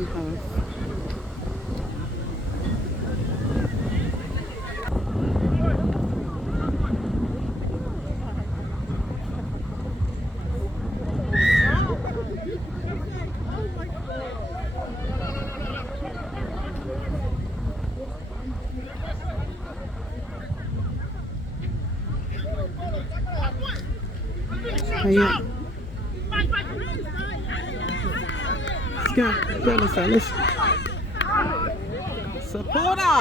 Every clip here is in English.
second half. Oh, yeah. Let's go. Go, let's supporter.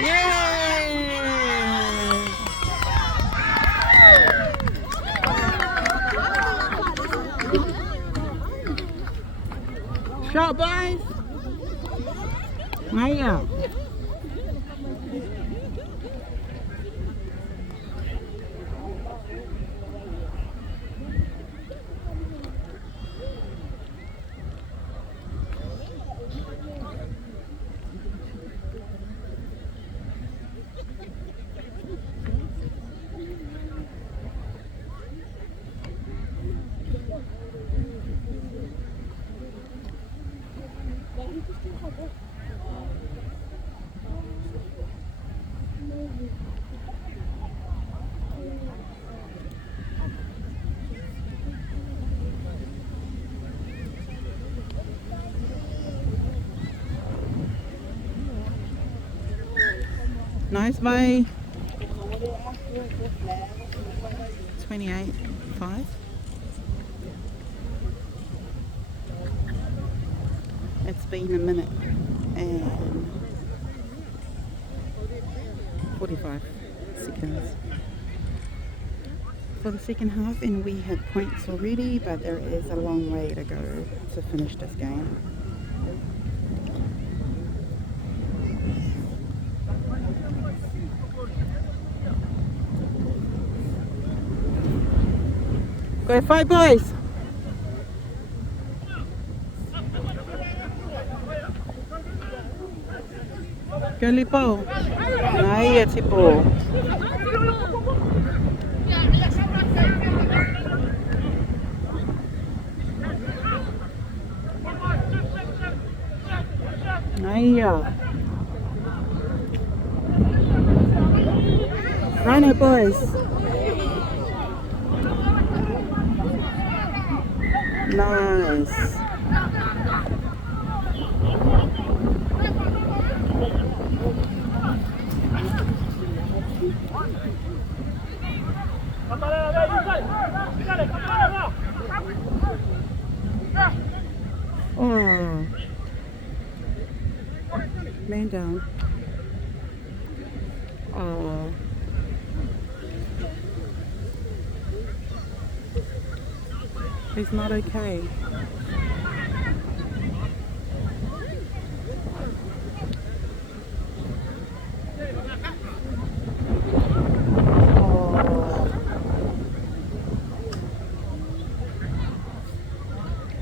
Yay! Shot, boys. Yeah. Nice, bye. 28.5. It's been a minute and 45 seconds for the second half, and we have points already, but there is a long way to go to finish this game. Go 5 boys. Go Lipo. Naya Tipo. Naya. Run it, boys. Nice. Oh. Man down. Oh. He's not okay.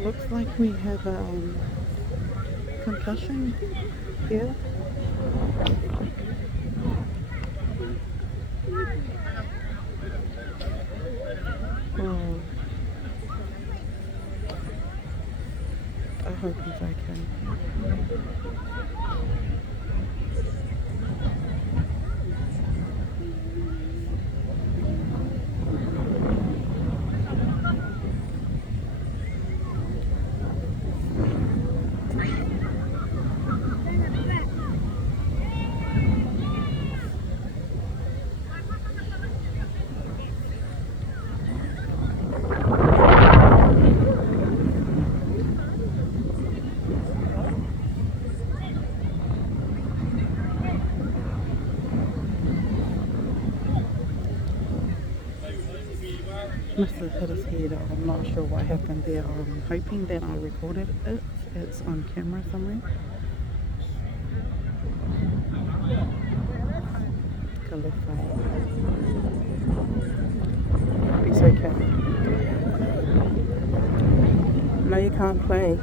Looks like we have a concussion here. Oh. I hope he's okay. Must have hit his head. I'm not sure what happened there. I'm hoping that I recorded it. It's on camera somewhere. Go left side. It's okay. No, you can't play.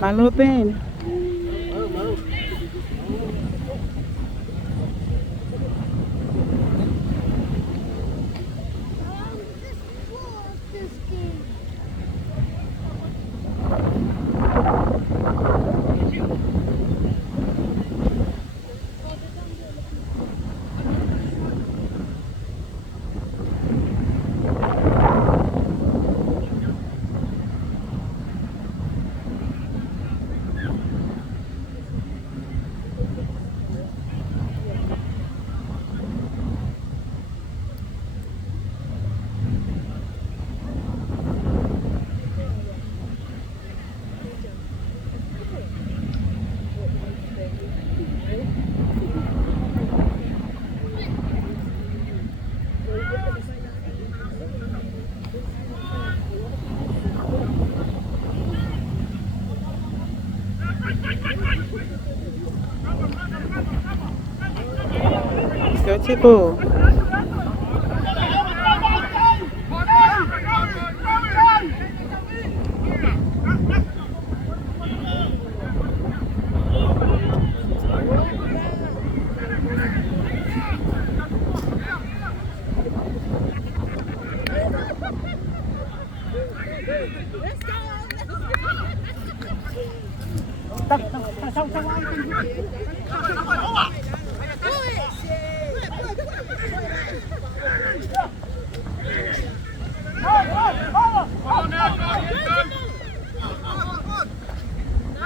My little thing. Go Tipo.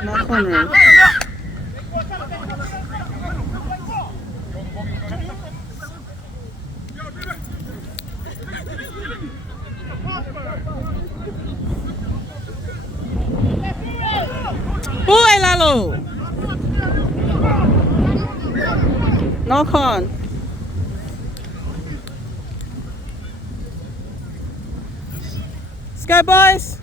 No corner. Uy, Lalo! No con. Sky boys.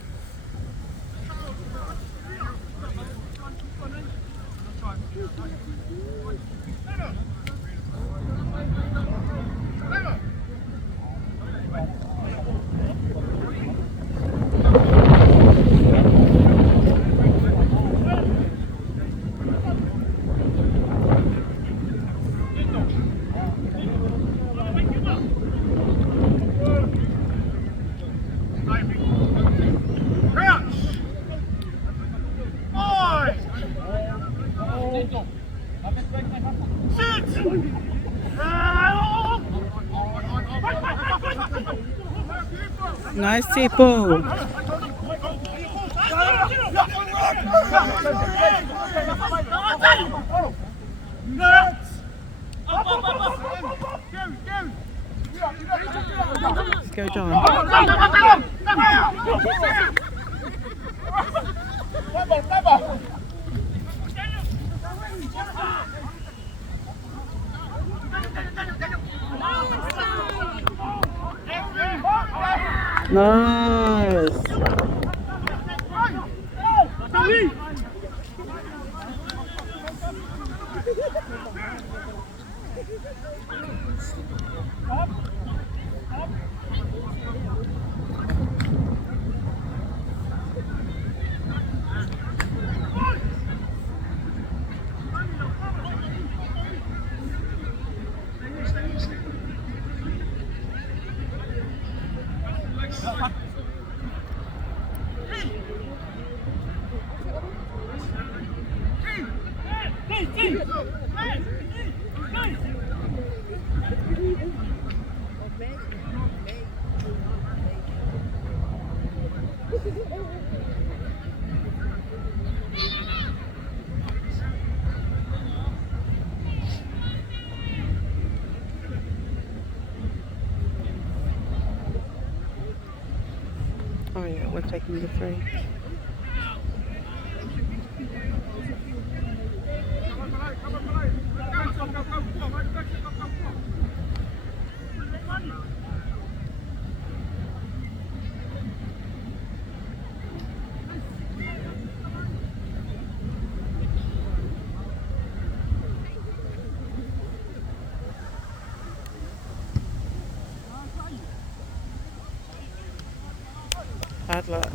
Nice Tipo. Let's go, John. Nice. Oh yeah, we're taking the three. Bad luck.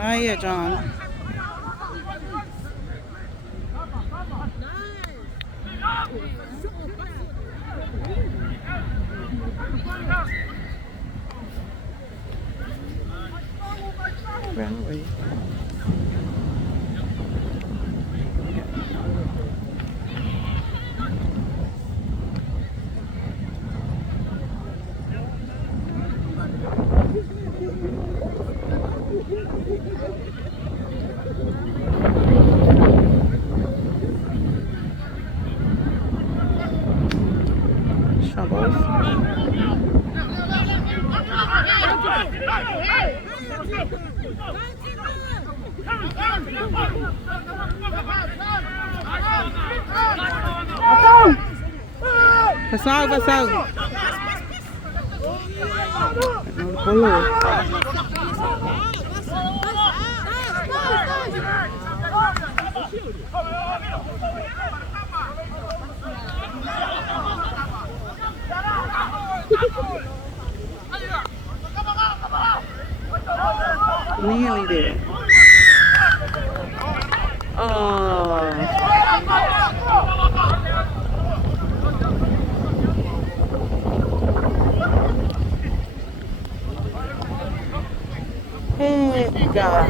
Oh yeah, John. Where are we? Shovels. Passou, passou. Não pulou. Nearly there. Oh. Hey, God.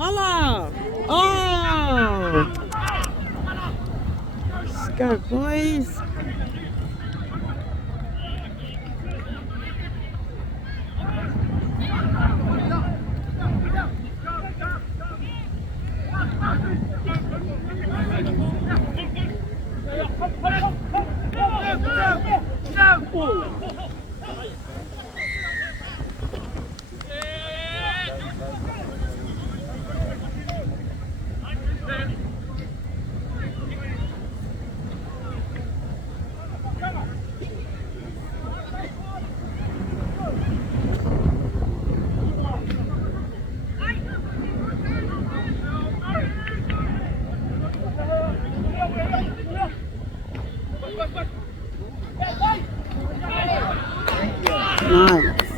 Olá! Oh! Let's go, boys! Nice.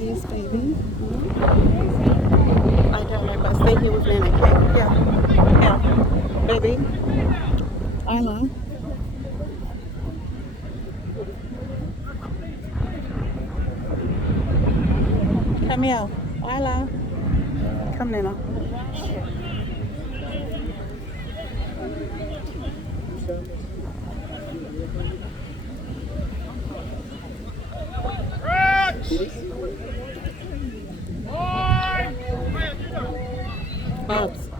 Yes, baby. I don't know, but stay here with Nana, okay? Yeah. Yeah. Baby. Isla. Come here. Isla. Come, Nana. Bubs.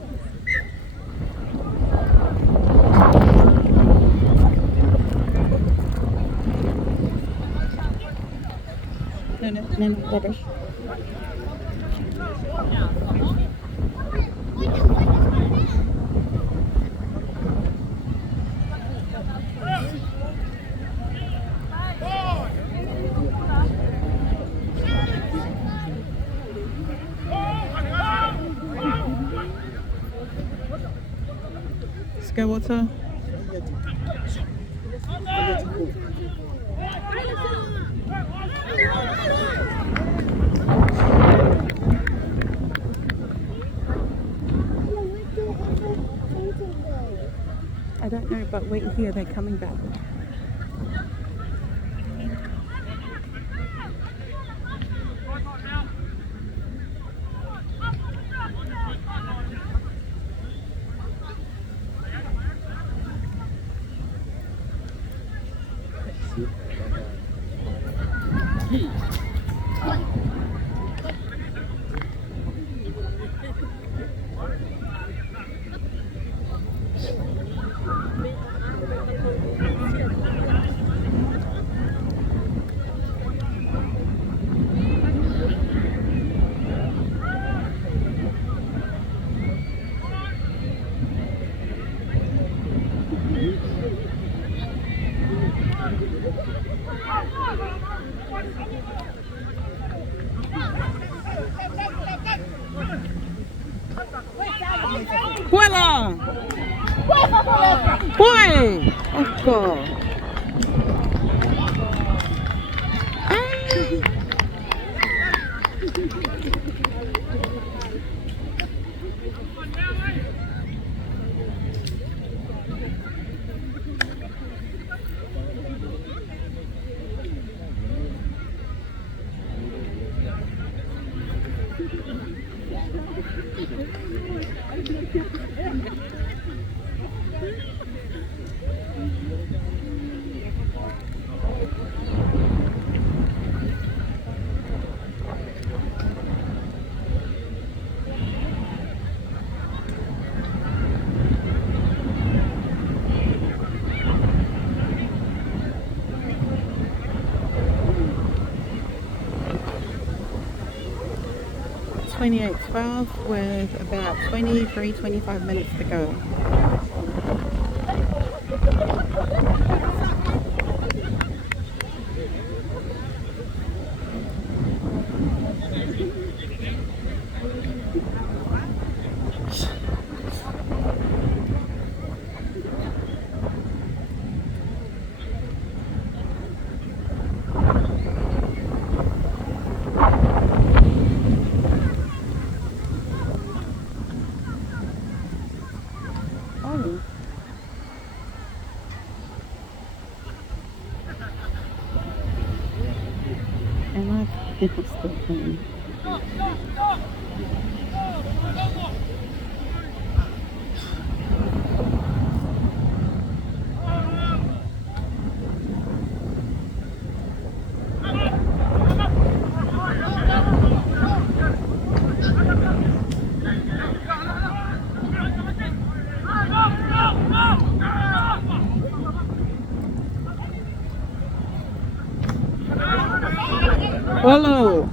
No, rubbish. Skywalker. I don't know, but wait here, they're coming back. Voilà! Ouais! Encore! $28.12 with about 25 minutes to go. Oh. And I feel still playing. Hello.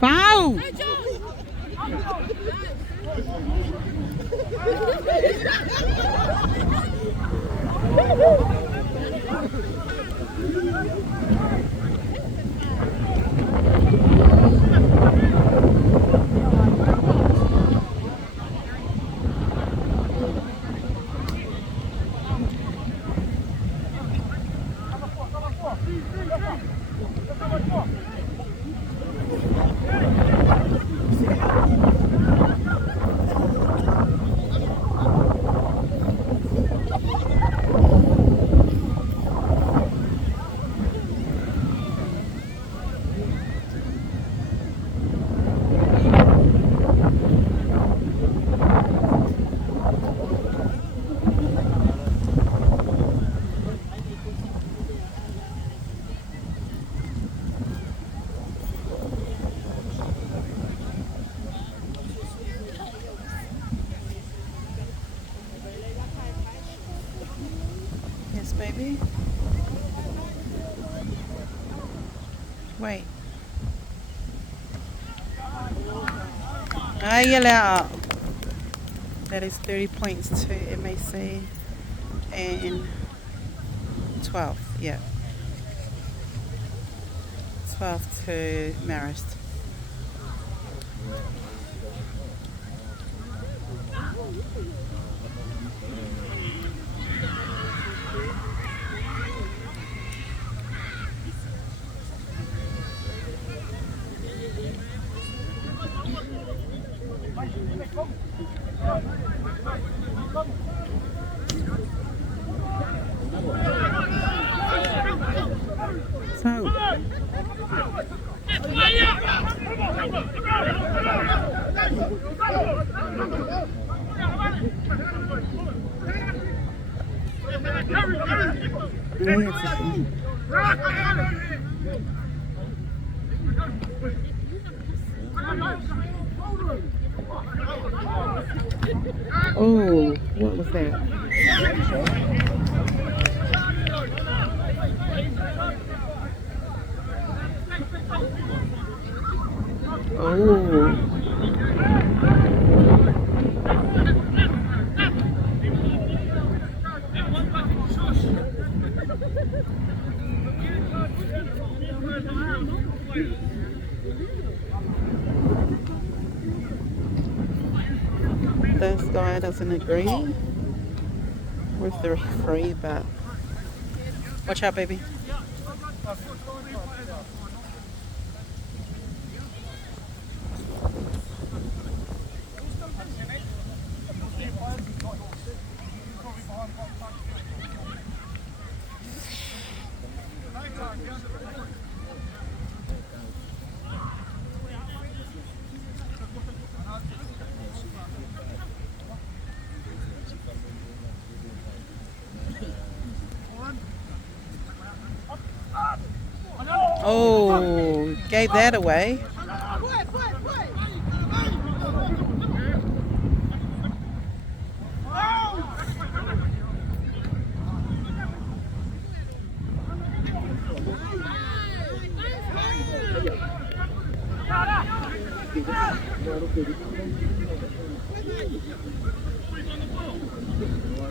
Foul! Yes, baby. Wait. Ayala. That is 30 points to MAC and 12. Yeah. 12 to Marist. So, oh, what was that? Oh. This guy doesn't agree with the referee, but watch out, baby. Oh, gave that away.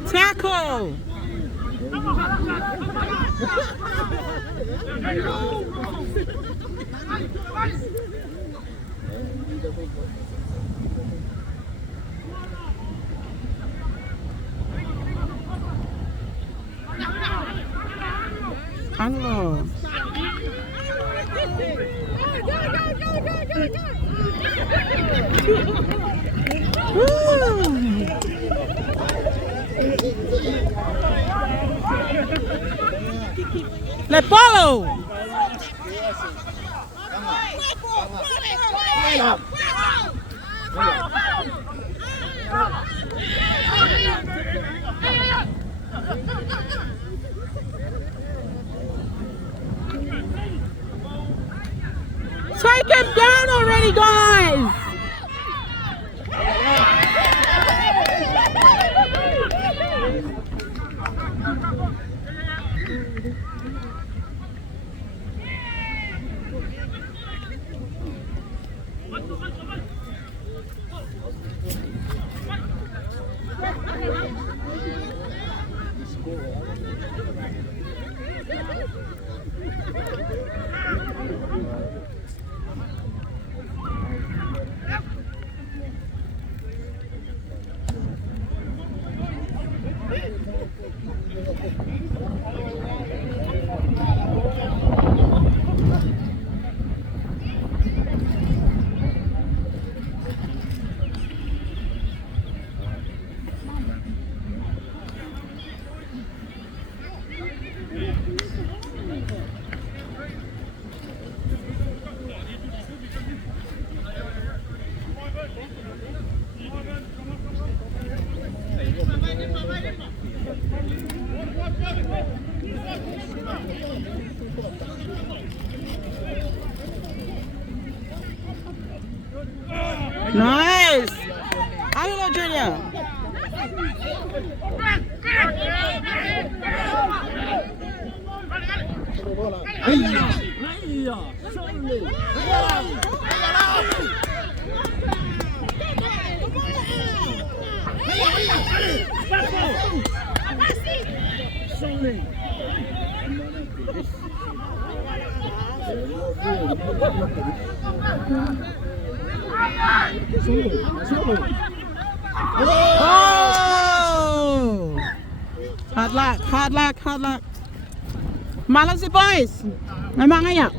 Tackle! Allah. Le polo! Take him down already, guys! Nice! Hello, Junior. Solo. Hard luck, hard luck, hard luck. มาแล้วสิ boys ไม่มาไงอ่ะ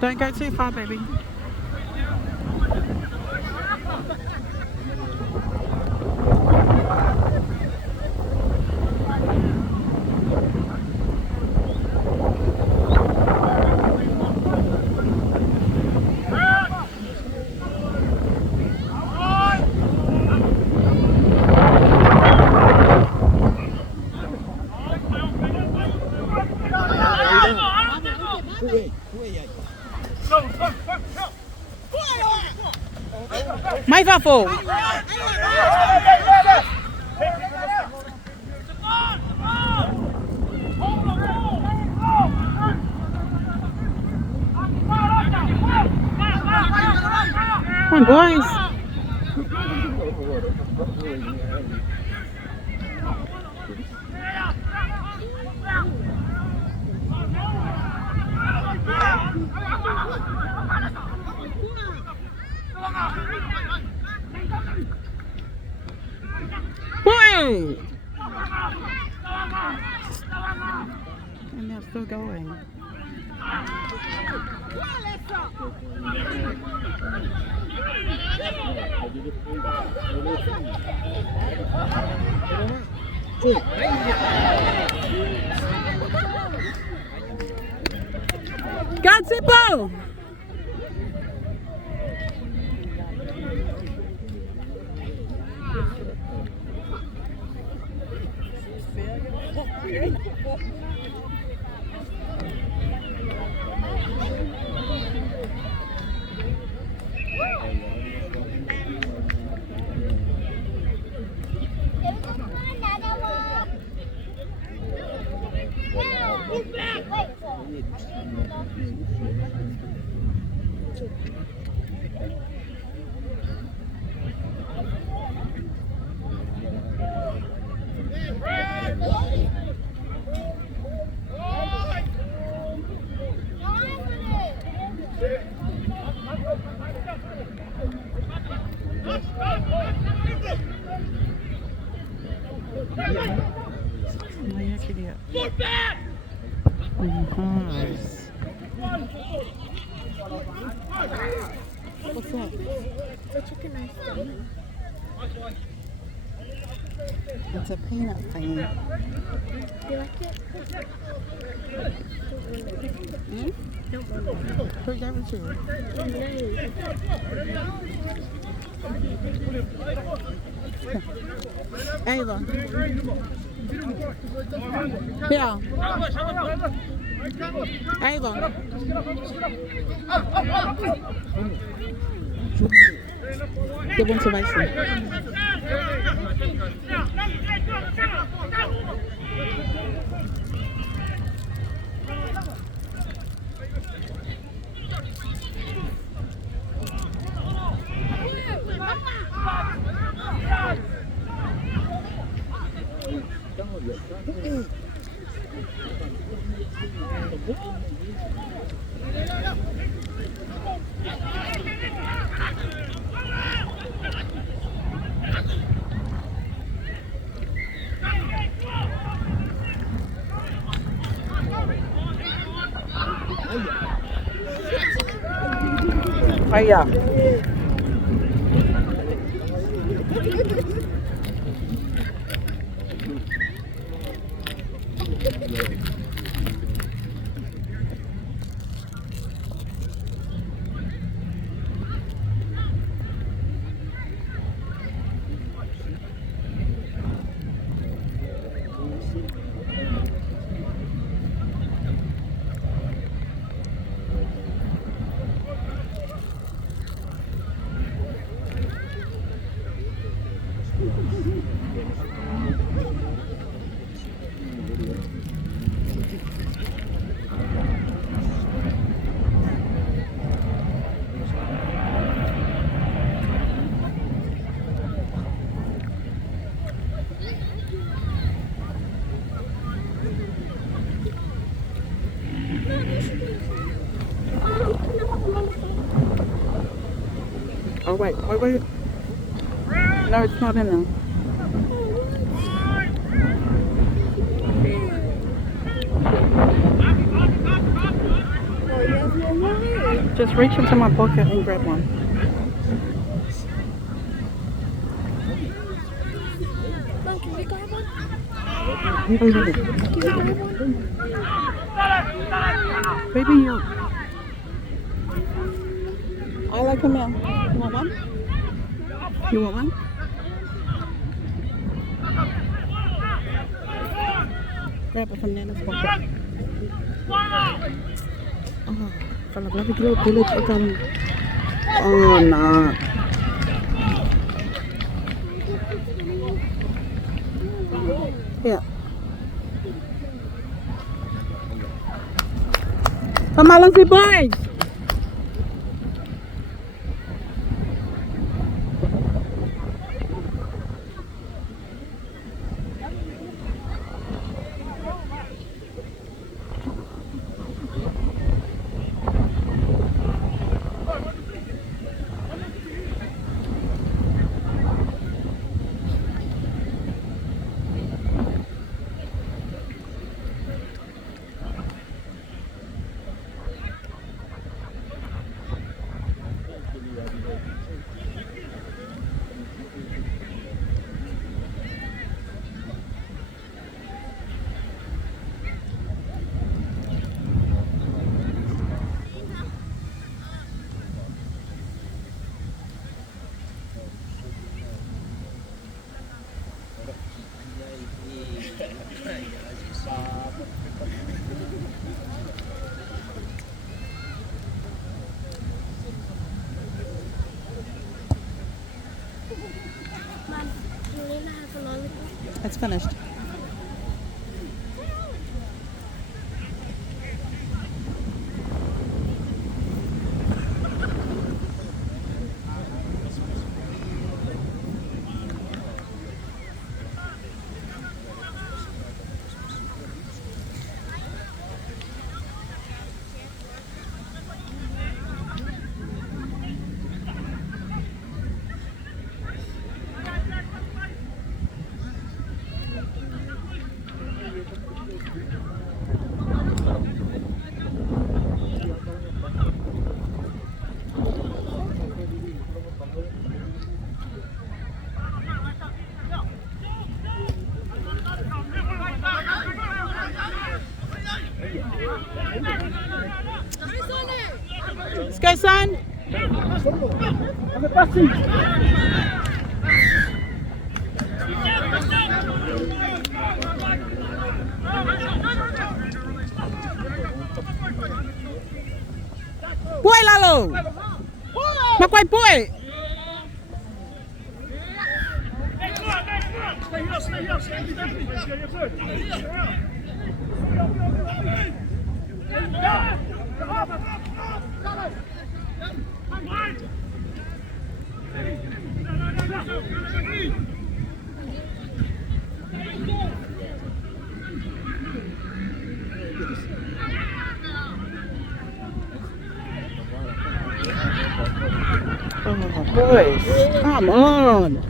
Don't go too far, baby. Mais va fort. Come on, boys. Boy! And they're still going. Gazebo! Nice. What's that? It's a chicken rice thing. It's a peanut thing. Do you like it? Hmm? Don't want it. Who gave it to you? Ava. Here. Ava. Give one to Mason. Oh yeah. Oh, wait. No, it's not in there. Oh, you have no money. Just reach into my pocket and grab one. Mom, can we grab one? Oh, yeah. Can we grab one? Baby, you. I like a meal. You want one? You want one? Grab it from Nana's pocket. Oh, kalau lagi dulu kulit ikan. Oh, nah. Yeah. Pamalang si boys. Mom, can Lena have a lollipop? It's finished. Let's go, son. Puy Lalo. Makway puy. Oh, boys, come on.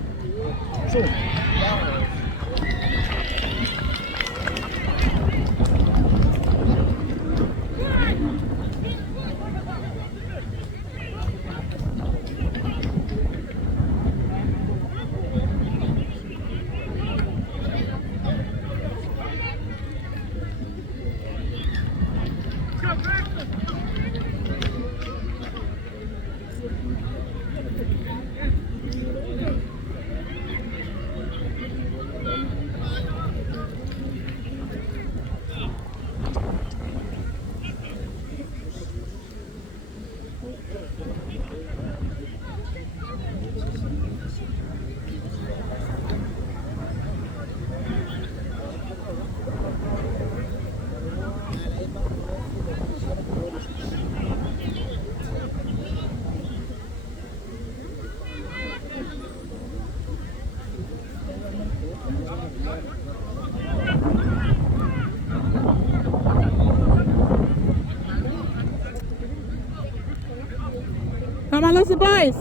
Come on, let's boys.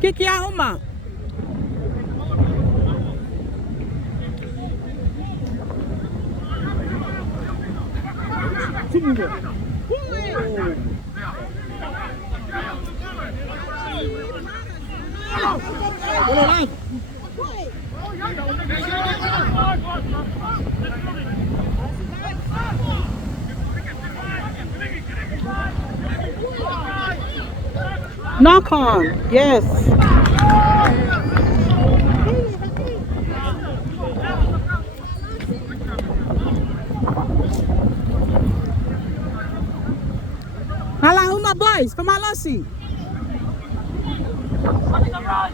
Kikia uma. Knock on. Yes. Hala uma boys, pamalasi. Scan out.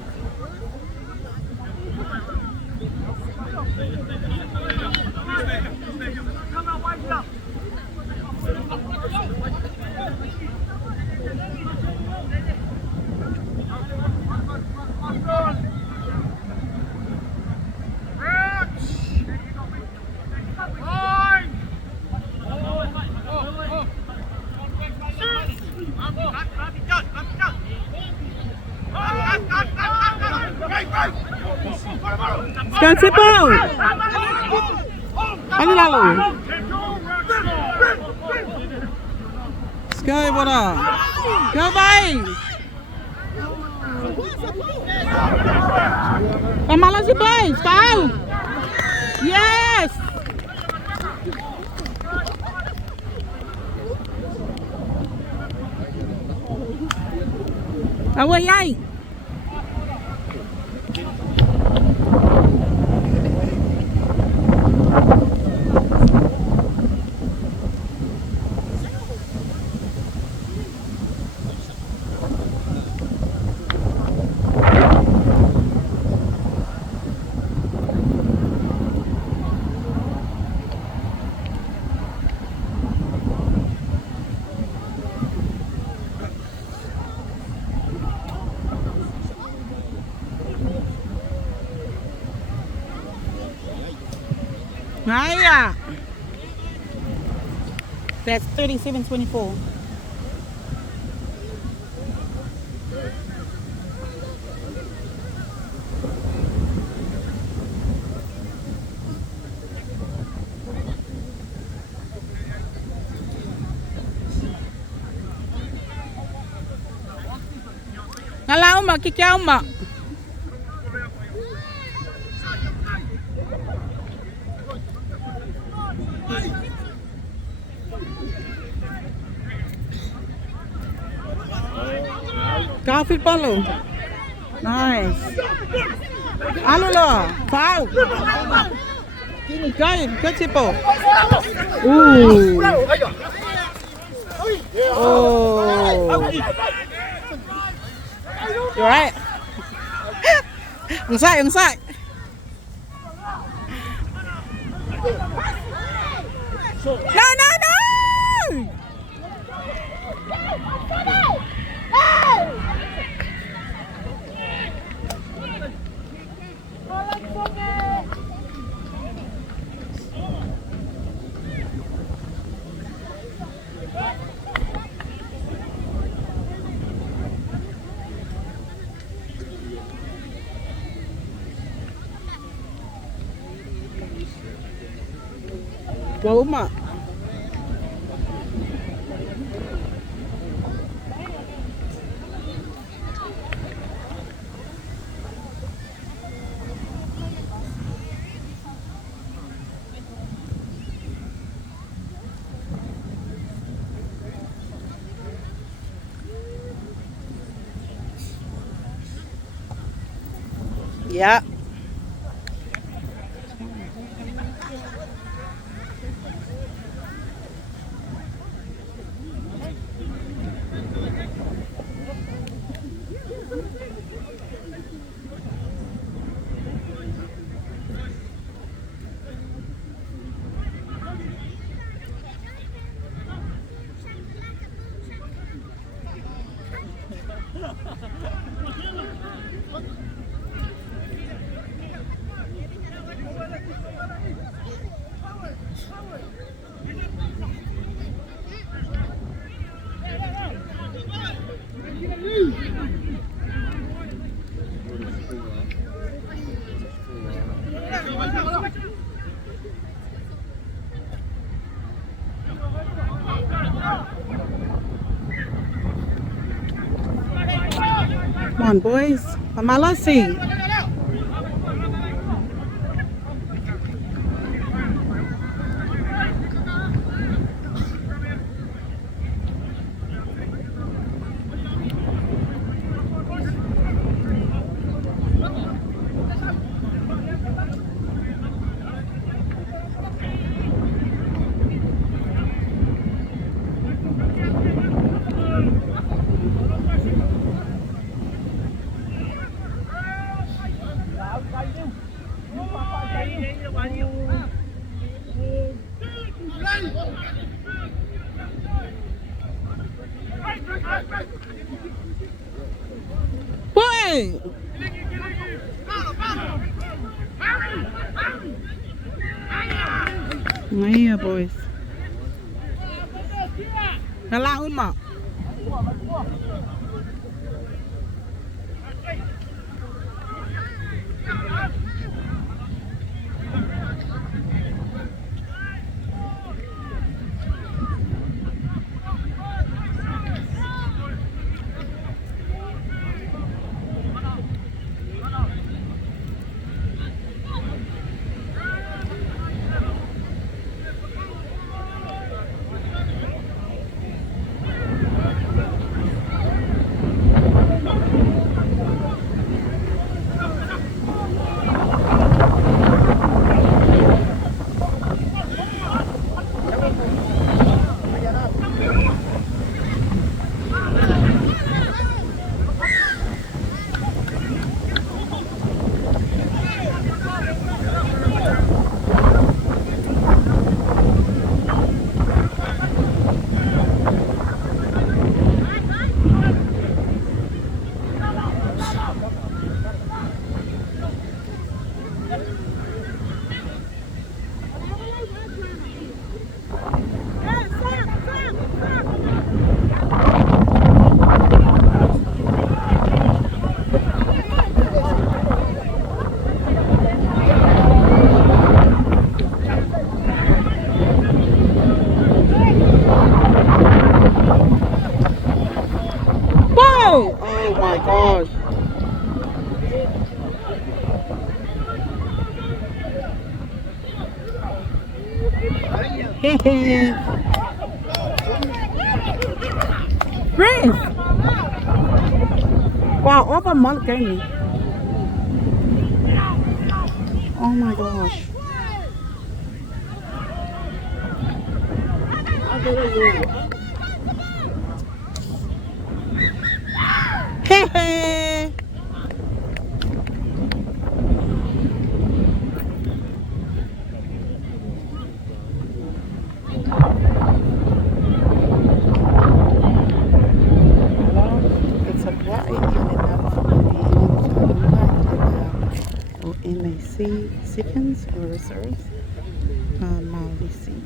Ano lalo? Sky, wala. Go, bye. Pamalan si boys. Foul. Yes. Away, ay. Hiya. That's 37.24. Ngala uma, kikia uma. Garfield Polo. Nice. Alula. Foul. Good tipo. Ooh. Oh. You alright? Yung side. No. Wow, ma. Yeah. Come on, boys. Pamalasi. Boy! Yeah, boys. Hello, Uma. Whoa! Oh my gosh. Grace! Wow, over a month gave me. Oh my gosh. Hey, hey. It's a bright o MAC seconds or reserves. Malisi.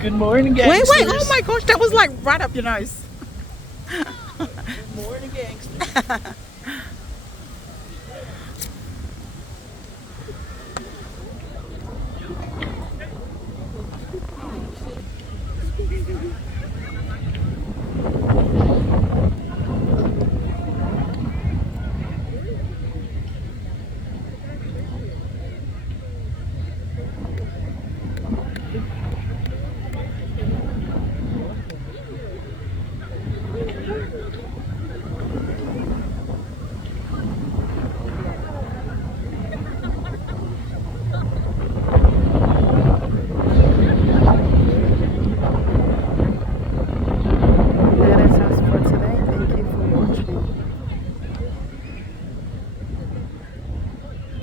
Good morning, Wait, gangsters. oh my gosh, that was like right up your nose. Good morning, gangsters.